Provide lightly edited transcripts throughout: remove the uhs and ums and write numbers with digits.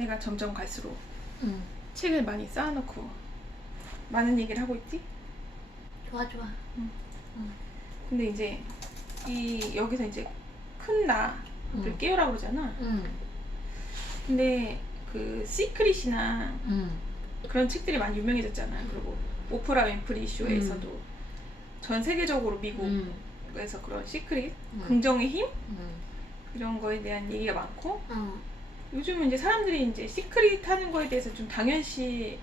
내가 점점 갈수록 응. 책을 많이 쌓아놓고 많은 얘기를 하고 있지? 좋아. 응. 응. 근데 이제 여기서 이제 큰 나를 응. 깨우라고 그러잖아. 응. 근데 그 시크릿이나 응. 그런 책들이 많이 유명해졌잖아. 그리고 오프라 윈프리 쇼에서도 전 세계적으로 미국에서 그런 시크릿, 긍정의 힘 이런 거에 대한 얘기가 많고, 요즘은 이제 사람들이 이제 시크릿 하는 거에 대해서 좀 당연시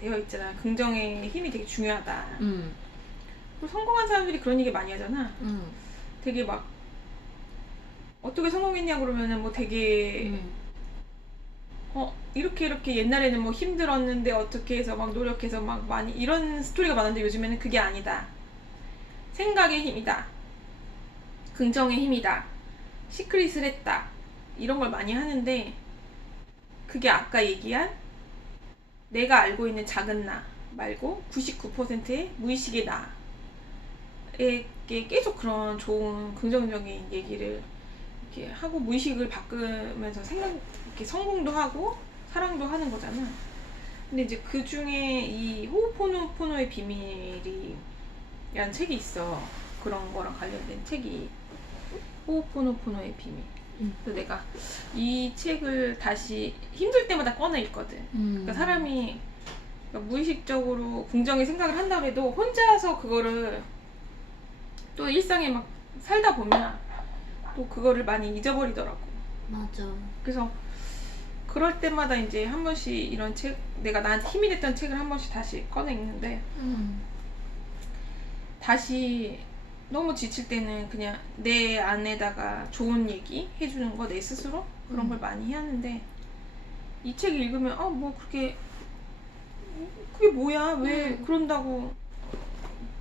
되어 있잖아. 긍정의 힘이 되게 중요하다. 그리고 성공한 사람들이 그런 얘기 많이 하잖아. 되게 막 어떻게 성공했냐 그러면은 뭐 되게 이렇게 옛날에는 뭐 힘들었는데 어떻게 해서 막 노력해서 막 많이 이런 스토리가 많은데 요즘에는 그게 아니다. 생각의 힘이다. 긍정의 힘이다. 시크릿을 했다. 이런 걸 많이 하는데, 그게 아까 얘기한 내가 알고 있는 작은 나 말고 99%의 무의식의 나에게 계속 그런 좋은 긍정적인 얘기를 이렇게 하고 무의식을 바꾸면서 이렇게 성공도 하고 사랑도 하는 거잖아. 근데 이제 그 중에 이 호호포노포노의 비밀이라는 책이 있어. 그런 거랑 관련된 책이 호호포노포노의 비밀. 그래서 내가 이 책을 다시 힘들 때마다 꺼내 읽거든. 그러니까 사람이 무의식적으로 긍정의 생각을 한다고 해도 혼자서 그거를 또 일상에 막 살다 보면 또 그거를 많이 잊어버리더라고. 맞아. 그래서 그럴 때마다 이제 한 번씩 이런 책, 내가 나한테 힘이 됐던 책을 한 번씩 다시 꺼내 읽는데, 다시 너무 지칠 때는 그냥 내 안에다가 좋은 얘기 해주는 거, 내 스스로 그런 걸 많이 하는데, 이 책 읽으면 뭐 그게 뭐야, 왜 그런다고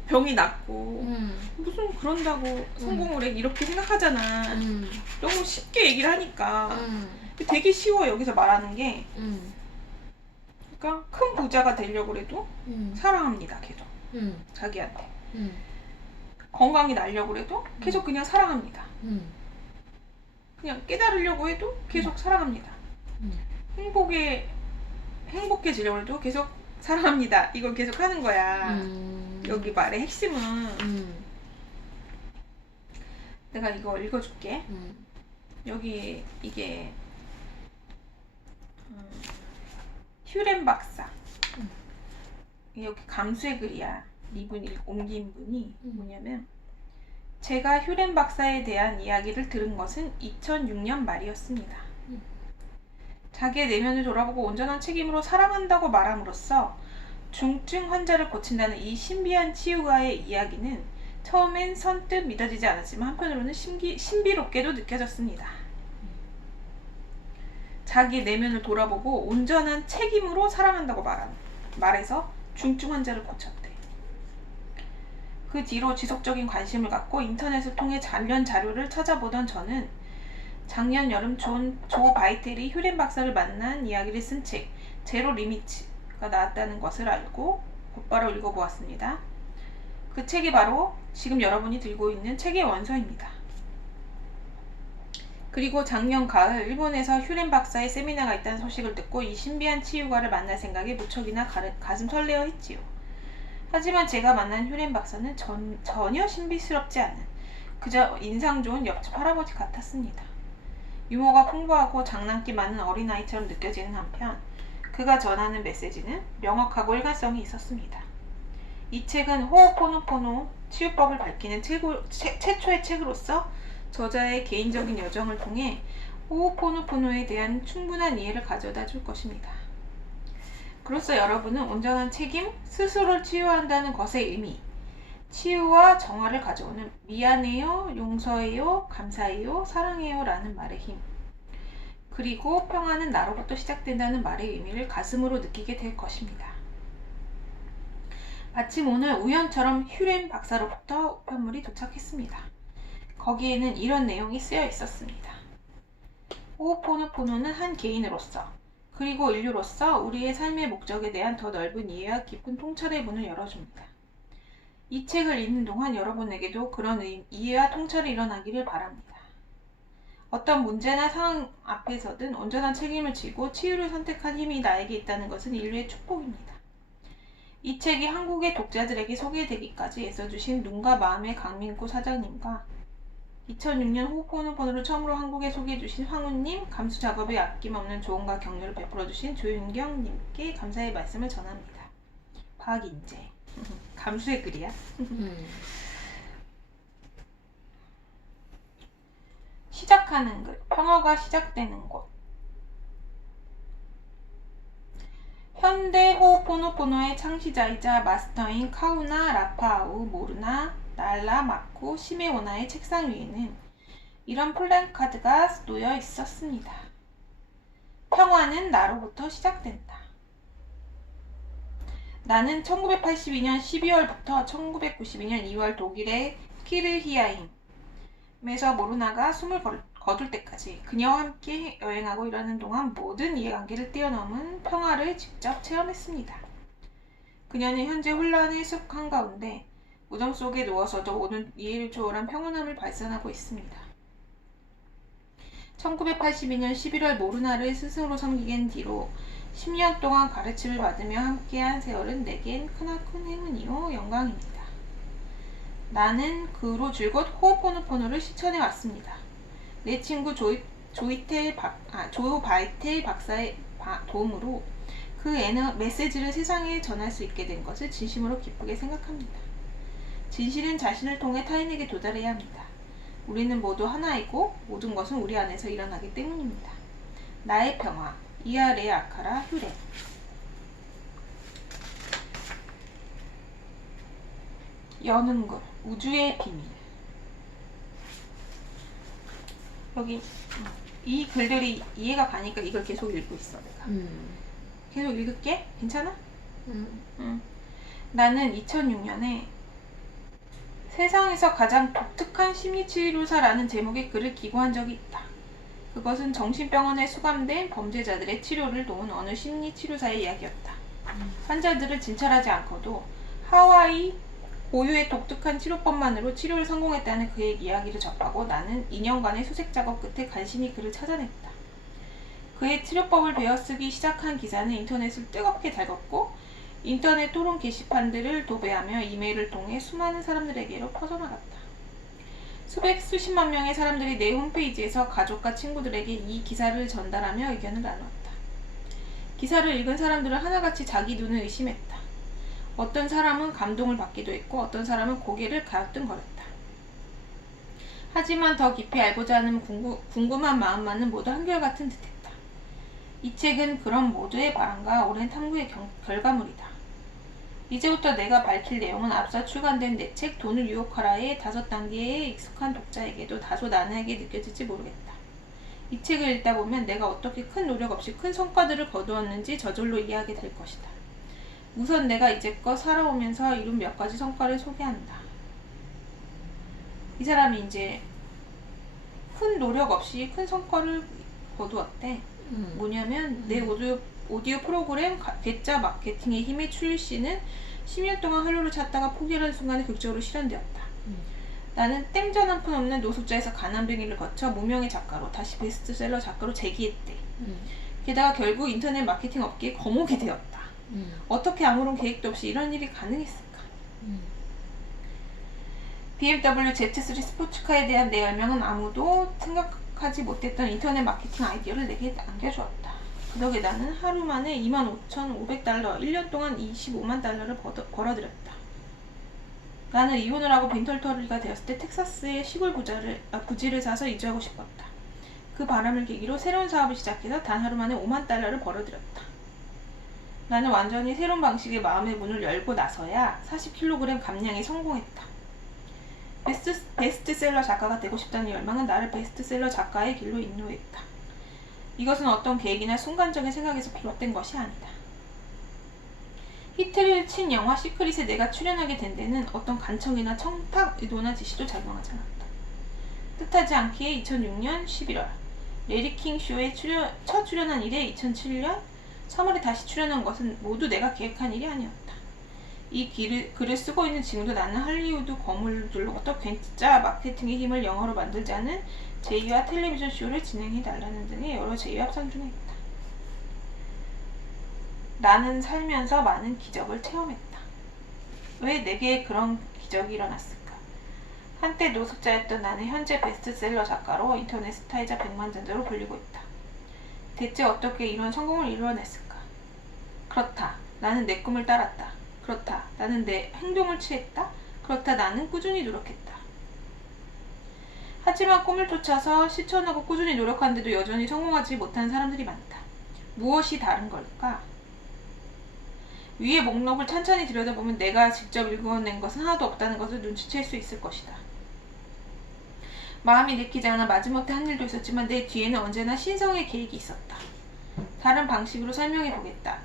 병이 낫고 무슨 그런다고 성공을 해 이렇게 생각하잖아. 너무 쉽게 얘기를 하니까. 되게 쉬워. 여기서 말하는 게, 그러니까 큰 부자가 되려고 해도 사랑합니다 계속. 자기한테 건강이 나려고 해도 계속 그냥 사랑합니다. 그냥 깨달으려고 해도 계속 사랑합니다. 행복해지려고 해도 계속 사랑합니다. 이걸 계속 하는 거야. 여기 말의 핵심은, 내가 이거 읽어줄게. 여기 이게 휴렌 박사, 여기 감수의 글이야. 이분이 옮긴 분이 뭐냐면, 제가 휴렌 박사에 대한 이야기를 들은 것은 2006년 말이었습니다. 자기의 내면을 돌아보고 온전한 책임으로 사랑한다고 말함으로써 중증 환자를 고친다는 이 신비한 치유가의 이야기는 처음엔 선뜻 믿어지지 않았지만 한편으로는 신비롭게도 느껴졌습니다. 자기 내면을 돌아보고 온전한 책임으로 사랑한다고 말해서 중증 환자를 고쳤대. 그 뒤로 지속적인 관심을 갖고 인터넷을 통해 관련 자료를 찾아보던 저는 작년 여름 조 바이텔이 휴렌 박사를 만난 이야기를 쓴 책 제로 리미츠가 나왔다는 것을 알고 곧바로 읽어보았습니다. 그 책이 바로 지금 여러분이 들고 있는 책의 원서입니다. 그리고 작년 가을 일본에서 휴렌 박사의 세미나가 있다는 소식을 듣고 이 신비한 치유가를 만날 생각에 무척이나 가슴 설레어 했지요. 하지만 제가 만난 휴렌 박사는 전혀 신비스럽지 않은 그저 인상 좋은 옆집 할아버지 같았습니다. 유머가 풍부하고 장난기 많은 어린아이처럼 느껴지는 한편 그가 전하는 메시지는 명확하고 일관성이 있었습니다. 이 책은 호호포노포노 치유법을 밝히는 최초의 책으로서 저자의 개인적인 여정을 통해 호호포노포노에 대한 충분한 이해를 가져다 줄 것입니다. 그로써 여러분은 온전한 책임, 스스로를 치유한다는 것의 의미, 치유와 정화를 가져오는 미안해요, 용서해요, 감사해요, 사랑해요 라는 말의 힘, 그리고 평화는 나로부터 시작된다는 말의 의미를 가슴으로 느끼게 될 것입니다. 마침 오늘 우연처럼 휴렌 박사로부터 우편물이 도착했습니다. 거기에는 이런 내용이 쓰여 있었습니다. 호호포노포노는 한 개인으로서 그리고 인류로서 우리의 삶의 목적에 대한 더 넓은 이해와 깊은 통찰의 문을 열어줍니다. 이 책을 읽는 동안 여러분에게도 그런 이해와 통찰이 일어나기를 바랍니다. 어떤 문제나 상황 앞에서든 온전한 책임을 지고 치유를 선택한 힘이 나에게 있다는 것은 인류의 축복입니다. 이 책이 한국의 독자들에게 소개되기까지 애써주신 눈과 마음의 강민구 사장님과 2006년 호호포노포노를 처음으로 한국에 소개해주신 황우님, 감수 작업에 아낌없는 조언과 격려를 베풀어주신 조윤경님께 감사의 말씀을 전합니다. 박인재. 감수의 글이야. 시작하는 글. 평화가 시작되는 곳. 현대 호호포노포노의 창시자이자 마스터인 카우나 라파아우 모르나 날라 마코 시메오나의 책상 위에는 이런 플랜카드가 놓여 있었습니다. 평화는 나로부터 시작된다. 나는 1982년 12월부터 1992년 2월 독일의 키르히아임에서 모르나가 숨을 거둘 때까지 그녀와 함께 여행하고 일하는 동안 모든 이해관계를 뛰어넘은 평화를 직접 체험했습니다. 그녀는 현재 혼란의 숲 한가운데 무덤 속에 누워서도 모든 이해를 초월한 평온함을 발산하고 있습니다. 1982년 11월 모르나를 스승으로 섬기긴 뒤로 10년 동안 가르침을 받으며 함께한 세월은 내겐 크나큰 행운이요 영광입니다. 나는 그 후로 줄곧 호호포노포노를 실천해 왔습니다. 내 친구 조 바이텔 박사의 도움으로 그 메시지를 세상에 전할 수 있게 된 것을 진심으로 기쁘게 생각합니다. 진실은 자신을 통해 타인에게 도달해야 합니다. 우리는 모두 하나이고 모든 것은 우리 안에서 일어나기 때문입니다. 나의 평화, 이하레 아카라 휴레. 여는 글, 우주의 비밀. 여기 이 글들이 이해가 가니까 이걸 계속 읽고 있어 내가. 계속 읽을게? 괜찮아? 나는 2006년에 세상에서 가장 독특한 심리치료사라는 제목의 글을 기고한 적이 있다. 그것은 정신병원에 수감된 범죄자들의 치료를 도운 어느 심리치료사의 이야기였다. 환자들을 진찰하지 않고도 하와이 고유의 독특한 치료법만으로 치료를 성공했다는 그의 이야기를 접하고 나는 2년간의 수색 작업 끝에 간신히 그를 찾아냈다. 그의 치료법을 베어 쓰기 시작한 기사는 인터넷을 뜨겁게 달궜고 인터넷 토론 게시판들을 도배하며 이메일을 통해 수많은 사람들에게로 퍼져나갔다. 수십만 명의 사람들이 내 홈페이지에서 가족과 친구들에게 이 기사를 전달하며 의견을 나눴다. 기사를 읽은 사람들은 하나같이 자기 눈을 의심했다. 어떤 사람은 감동을 받기도 했고 어떤 사람은 고개를 갸우뚱거렸다. 하지만 더 깊이 알고자 하는 궁금한 마음만은 모두 한결같은 듯했다. 이 책은 그런 모두의 바람과 오랜 탐구의 결과물이다. 이제부터 내가 밝힐 내용은 앞서 출간된 내 책 돈을 유혹하라의 5단계에 익숙한 독자에게도 다소 난해하게 느껴질지 모르겠다. 이 책을 읽다 보면 내가 어떻게 큰 노력 없이 큰 성과들을 거두었는지 저절로 이해하게 될 것이다. 우선 내가 이제껏 살아오면서 이룬 몇 가지 성과를 소개한다. 이 사람이 이제 큰 노력 없이 큰 성과를 거두었대. 뭐냐면 내 오디오 프로그램 괴짜 마케팅의 힘의 출시는 10년 동안 한류를 찾다가 포기하는 순간에 극적으로 실현되었다. 나는 땡전 한 푼 없는 노숙자에서 가난뱅이를 거쳐 무명의 작가로 다시 베스트셀러 작가로 재기했대. 게다가 결국 인터넷 마케팅 업계에 거목이 되었다. 어떻게 아무런 계획도 없이 이런 일이 가능했을까? BMW Z3 스포츠카에 대한 내 열명은 아무도 생각하지 못했던 인터넷 마케팅 아이디어를 내게 안겨주었다. 그 덕에 나는 하루 만에 25,500달러, 1년 동안 25만 달러를 벌어들였다. 나는 이혼을 하고 빈털터리가 되었을 때 텍사스의 시골 부지를 사서 이주하고 싶었다. 그 바람을 계기로 새로운 사업을 시작해서 단 하루 만에 5만 달러를 벌어들였다. 나는 완전히 새로운 방식의 마음의 문을 열고 나서야 40kg 감량에 성공했다. 베스트셀러 작가가 되고 싶다는 열망은 나를 베스트셀러 작가의 길로 인도했다. 이것은 어떤 계획이나 순간적인 생각에서 비롯된 것이 아니다. 히트를 친 영화 시크릿에 내가 출연하게 된 데는 어떤 간청이나 청탁 의도나 지시도 작용하지 않았다. 뜻하지 않기에 2006년 11월 레리킹 쇼에 첫 출연한 이래 2007년 3월에 다시 출연한 것은 모두 내가 계획한 일이 아니었다. 이 글을 쓰고 있는 지금도 나는 할리우드 거물들로부터 괴짜 마케팅의 힘을 영어로 만들자는 제의와 텔레비전 쇼를 진행해달라는 등의 여러 제의와 상준했다. 나는 살면서 많은 기적을 체험했다. 왜 내게 그런 기적이 일어났을까? 한때 노숙자였던 나는 현재 베스트셀러 작가로 인터넷 스타이자 백만장자로 불리고 있다. 대체 어떻게 이런 성공을 이루어냈을까? 그렇다. 나는 내 꿈을 따랐다. 그렇다. 나는 내 행동을 취했다. 그렇다. 나는 꾸준히 노력했다. 하지만 꿈을 쫓아서 실천하고 꾸준히 노력하는데도 여전히 성공하지 못한 사람들이 많다. 무엇이 다른 걸까? 위의 목록을 찬찬히 들여다보면 내가 직접 읽어낸 것은 하나도 없다는 것을 눈치챌 수 있을 것이다. 마음이 내키지 않아 마지못해 한 일도 있었지만 내 뒤에는 언제나 신성의 계획이 있었다. 다른 방식으로 설명해 보겠다.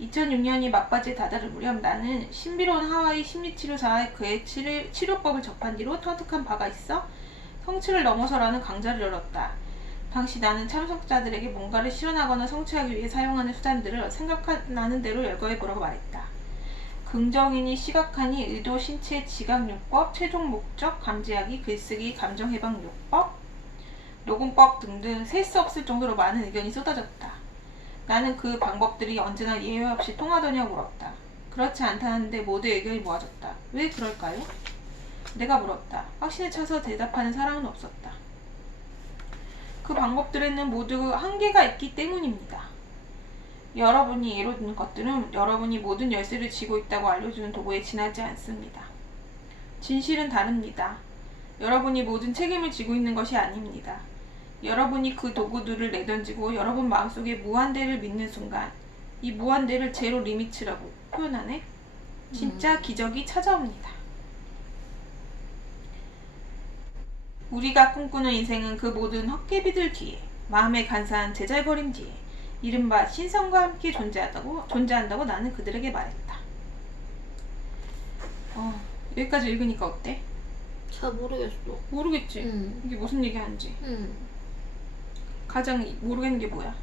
2006년이 막바지에 다다를 무렵 나는 신비로운 하와이 심리치료사의 그의 치료법을 접한 뒤로 터득한 바가 있어 성취를 넘어서라는 강좌를 열었다. 당시 나는 참석자들에게 뭔가를 실현하거나 성취하기 위해 사용하는 수단들을 생각나는 대로 열거해 보라고 말했다. 긍정이니 시각하니 의도 신체 지각요법, 최종 목적, 감지하기, 글쓰기, 감정해방요법, 녹음법 등등 셀 수 없을 정도로 많은 의견이 쏟아졌다. 나는 그 방법들이 언제나 예외 없이 통하더냐 물었다. 그렇지 않다는데 모두의 의견이 모아졌다. 왜 그럴까요? 내가 물었다. 확신에 차서 대답하는 사람은 없었다. 그 방법들에는 모두 한계가 있기 때문입니다. 여러분이 예로 드는 것들은 여러분이 모든 열쇠를 쥐고 있다고 알려주는 도구에 지나지 않습니다. 진실은 다릅니다. 여러분이 모든 책임을 지고 있는 것이 아닙니다. 여러분이 그 도구들을 내던지고 여러분 마음속에 무한대를 믿는 순간 이 무한대를 제로 리미츠라고 표현하네? 진짜 기적이 찾아옵니다. 우리가 꿈꾸는 인생은 그 모든 헛개비들 뒤에 마음의 간사한 제잘거림 뒤에 이른바 신성과 함께 존재한다고 나는 그들에게 말했다. 여기까지 읽으니까 어때? 잘 모르겠어. 모르겠지? 이게 무슨 얘기하는지. 가장 모르겠는 게 뭐야?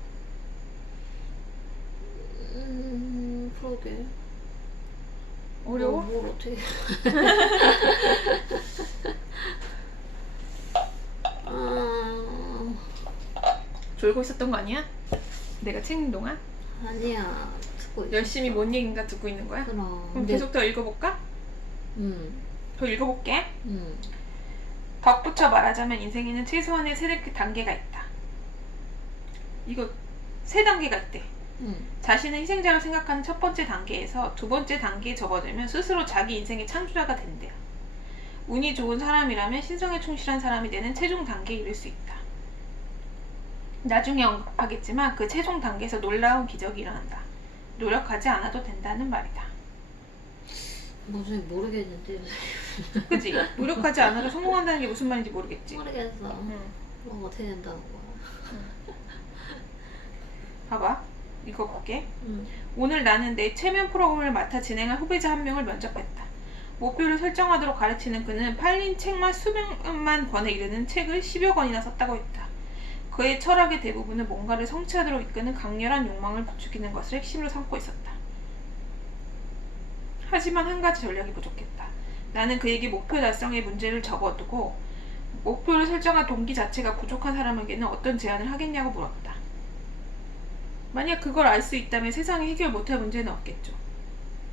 그러게. 어려워? 뭘 어떻게. 졸고 있었던 거 아니야? 내가 책 읽는 동안? 아니야. 듣고 있어. 열심히 뭔 얘기인가 듣고 있는 거야? 그럼 계속 더 읽어볼까? 더 읽어볼게. 덧붙여 말하자면 인생에는 최소한의 세 단계가 있다. 이거 세 단계가 있대. 자신을 희생자로 생각하는 첫 번째 단계에서 두 번째 단계에 접어들면 스스로 자기 인생의 창조자가 된대요. 운이 좋은 사람이라면 신성에 충실한 사람이 되는 최종 단계에 이를 수 있다. 나중에 언급하겠지만 그 최종 단계에서 놀라운 기적이 일어난다. 노력하지 않아도 된다는 말이다. 무슨 모르겠는데. 그치? 노력하지 않아도 성공한다는 게 무슨 말인지 모르겠지? 모르겠어. 그럼 어떻게 된다는 거야? 봐봐. 읽어볼게. 오늘 나는 내 체면 프로그램을 맡아 진행한 후배자 한 명을 면접했다. 목표를 설정하도록 가르치는 그는 팔린 책만 수백만 권에 이르는 책을 10여 권이나 썼다고 했다. 그의 철학의 대부분은 뭔가를 성취하도록 이끄는 강렬한 욕망을 부추기는 것을 핵심으로 삼고 있었다. 하지만 한 가지 전략이 부족했다. 나는 그에게 목표 달성의 문제를 접어두고 목표를 설정한 동기 자체가 부족한 사람에게는 어떤 제안을 하겠냐고 물었다. 만약 그걸 알 수 있다면 세상에 해결 못할 문제는 없겠죠.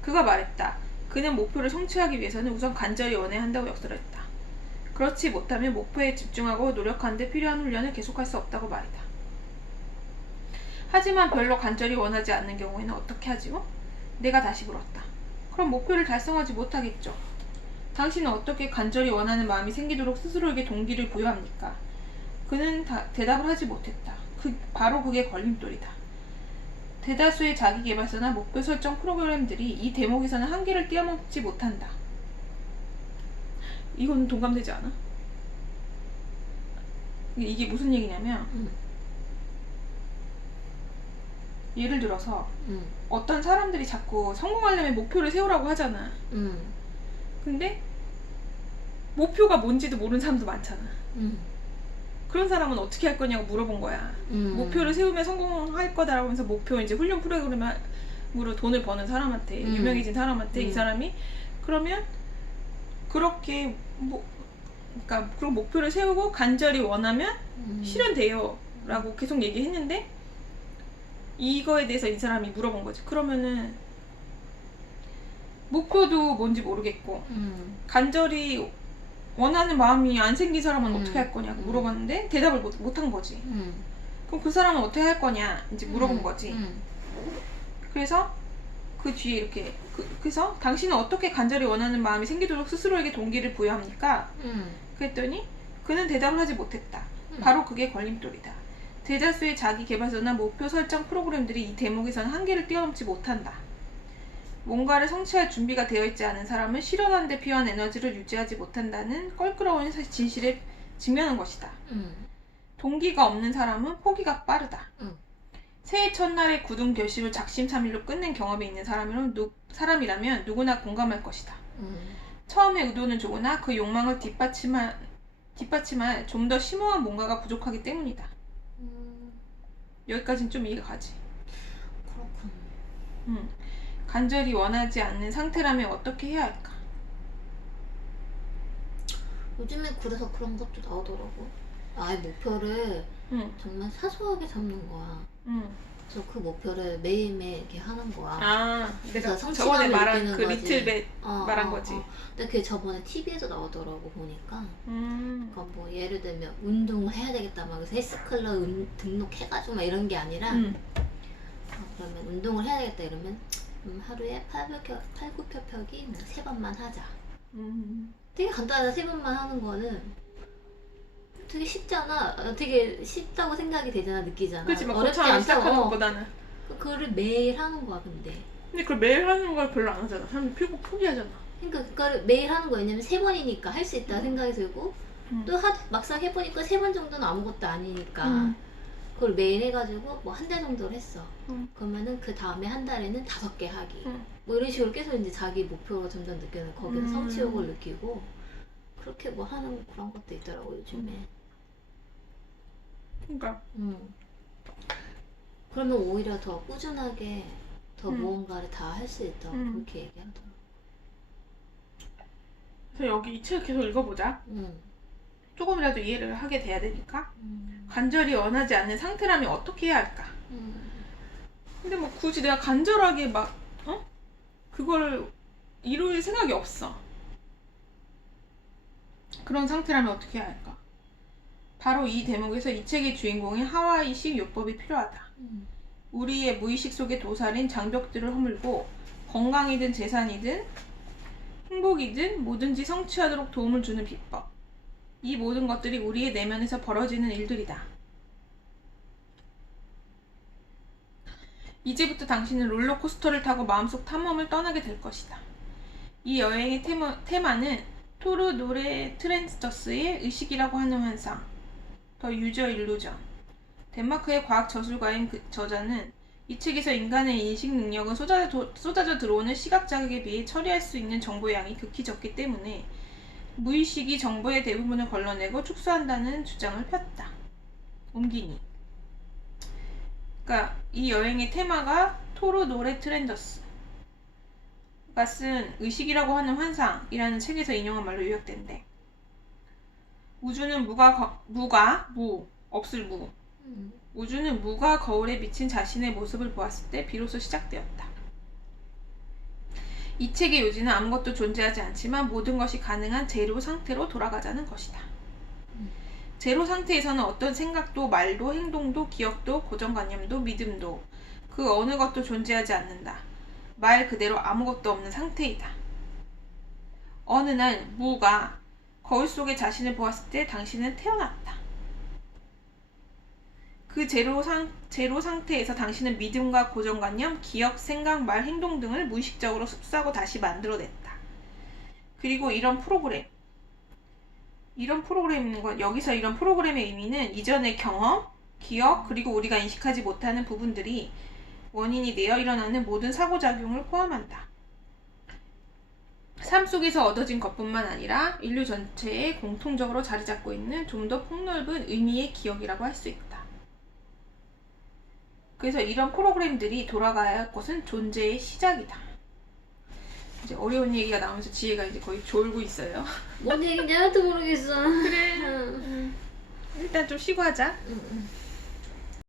그가 말했다. 그는 목표를 성취하기 위해서는 우선 간절히 원해야 한다고 역설했다. 그렇지 못하면 목표에 집중하고 노력하는 데 필요한 훈련을 계속할 수 없다고 말이다. 하지만 별로 간절히 원하지 않는 경우에는 어떻게 하지요? 내가 다시 물었다. 그럼 목표를 달성하지 못하겠죠. 당신은 어떻게 간절히 원하는 마음이 생기도록 스스로에게 동기를 부여합니까? 그는 대답을 하지 못했다. 바로 그게 걸림돌이다. 대다수의 자기계발서나 목표 설정 프로그램들이 이 대목에서는 한계를 뛰어넘지 못한다. 이건 동감되지 않아? 이게 무슨 얘기냐면 예를 들어서 어떤 사람들이 자꾸 성공하려면 목표를 세우라고 하잖아. 근데 목표가 뭔지도 모르는 사람도 많잖아. 그런 사람은 어떻게 할 거냐고 물어본 거야. 목표를 세우면 성공할 거다라고 하면서 목표 이제 훈련 프로그램으로 돈을 버는 사람한테 유명해진 사람한테 이 사람이 그러면 그렇게 그러니까 그리고 목표를 세우고 간절히 원하면 음. 실현돼요 라고 계속 얘기했는데 이거에 대해서 이 사람이 물어본 거지. 그러면은 목표도 뭔지 모르겠고 간절히 원하는 마음이 안 생긴 사람은 어떻게 할 거냐고 물어봤는데 대답을 못한 거지. 그럼 그 사람은 어떻게 할 거냐 이제 물어본 거지. 그래서 그 뒤에 이렇게 그래서 당신은 어떻게 간절히 원하는 마음이 생기도록 스스로에게 동기를 부여합니까? 그랬더니 그는 대답을 하지 못했다. 바로 그게 걸림돌이다. 대다수의 자기 개발서나 목표 설정 프로그램들이 이 대목에서는 한계를 뛰어넘지 못한다. 뭔가를 성취할 준비가 되어 있지 않은 사람은 실현하는 데 필요한 에너지를 유지하지 못한다는 껄끄러운 진실에 직면한 것이다. 동기가 없는 사람은 포기가 빠르다. 새해 첫날에 굳은 결심을 작심삼일로 끝낸 경험이 있는 사람이라면 누구나 공감할 것이다. 처음에 의도는 좋으나 그 욕망을 뒷받침할 좀 더 심오한 뭔가가 부족하기 때문이다. 여기까지는 좀 이해가 가지. 그렇군. 간절히 원하지 않는 상태라면 어떻게 해야 할까? 요즘에 그래서 그런 것도 나오더라고. 아예 목표를 정말 사소하게 잡는 거야. 그래서 그 목표를 매일매일 이렇게 하는 거야. 아, 내가 그래서 저번에 성취감을 말한 느끼는 그 거지. 리틀벳 말한 거지. 근데 그게 저번에 TV에도 나오더라고 보니까. 그러니까 뭐 예를 들면 운동을 해야 되겠다 막 그래서 헬스클럽 등록해가지고 막 이런 게 아니라 그러면 운동을 해야 되겠다 이러면 하루에 팔굽혀펴기 뭐 3번만 하자. 되게 간단하다. 3번만 하는 거는 되게 쉽잖아. 되게 쉽다고 생각이 되잖아. 느끼잖아. 그치, 막 어렵지 거창하게 시작하는 않다고. 것보다는. 그거를 매일 하는 거야 근데. 근데 그걸 매일 하는 걸 별로 안 하잖아. 사람들이 포기하잖아. 그러니까 그거를 매일 하는 거 왜냐면 3번이니까 할 수 있다 생각이 들고 또 막상 해보니까 3번 정도는 아무것도 아니니까 그걸 매일 해가지고 뭐 한 달 정도를 했어. 그러면은 그 다음에 한 달에는 5개 하기. 뭐 이런 식으로 계속 이제 자기 목표가 점점 느끼는 거기서 성취욕을 느끼고 그렇게 뭐 하는 그런 것도 있더라고 요즘에. 그러니까. 그러면 오히려 더 꾸준하게 더 무언가를 다 할 수 있다고 그렇게 얘기하더라고. 그래서 여기 이 책을 계속 읽어보자. 조금이라도 이해를 하게 돼야 되니까. 간절히 원하지 않는 상태라면 어떻게 해야 할까? 근데 뭐 굳이 내가 간절하게 막 그걸 이룰 생각이 없어. 그런 상태라면 어떻게 해야 할까? 바로 이 대목에서 이 책의 주인공인 하와이식 요법이 필요하다. 우리의 무의식 속에 도사린 장벽들을 허물고 건강이든 재산이든 행복이든 뭐든지 성취하도록 도움을 주는 비법. 이 모든 것들이 우리의 내면에서 벌어지는 일들이다. 이제부터 당신은 롤러코스터를 타고 마음속 탐험을 떠나게 될 것이다. 이 여행의 테마는 토르 노레 트랜스터스의 의식이라고 하는 환상, 더 유저 일루전. 덴마크의 과학 저술가인 그 저자는 이 책에서 인간의 인식 능력은 쏟아져 들어오는 시각 자극에 비해 처리할 수 있는 정보의 양이 극히 적기 때문에 무의식이 정보의 대부분을 걸러내고 축소한다는 주장을 폈다. 옮기니. 그러니까 이 여행의 테마가 토르 노레 트랜더스가 쓴 의식이라고 하는 환상이라는 책에서 인용한 말로 요약된대. 우주는 없을 무. 우주는 무가 거울에 비친 자신의 모습을 보았을 때 비로소 시작되었다. 이 책의 요지는 아무것도 존재하지 않지만 모든 것이 가능한 제로 상태로 돌아가자는 것이다. 제로 상태에서는 어떤 생각도, 말도, 행동도, 기억도, 고정관념도, 믿음도 그 어느 것도 존재하지 않는다. 말 그대로 아무것도 없는 상태이다. 어느 날 무가 거울 속에 자신을 보았을 때 당신은 태어났다. 그 제로 상태에서 당신은 믿음과 고정관념, 기억, 생각, 말, 행동 등을 무의식적으로 흡수하고 다시 만들어냈다. 그리고 이런 프로그램인 것, 여기서 이런 프로그램의 의미는 이전의 경험, 기억, 그리고 우리가 인식하지 못하는 부분들이 원인이 되어 일어나는 모든 사고작용을 포함한다. 삶 속에서 얻어진 것뿐만 아니라 인류 전체에 공통적으로 자리잡고 있는 좀 더 폭넓은 의미의 기억이라고 할 수 있다. 그래서 이런 프로그램들이 돌아가야 할 것은 존재의 시작이다. 이제 어려운 얘기가 나오면서 지혜가 이제 거의 졸고 있어요. 뭔 얘기인지 하나도 모르겠어. 그래. 일단 좀 쉬고 하자. 응.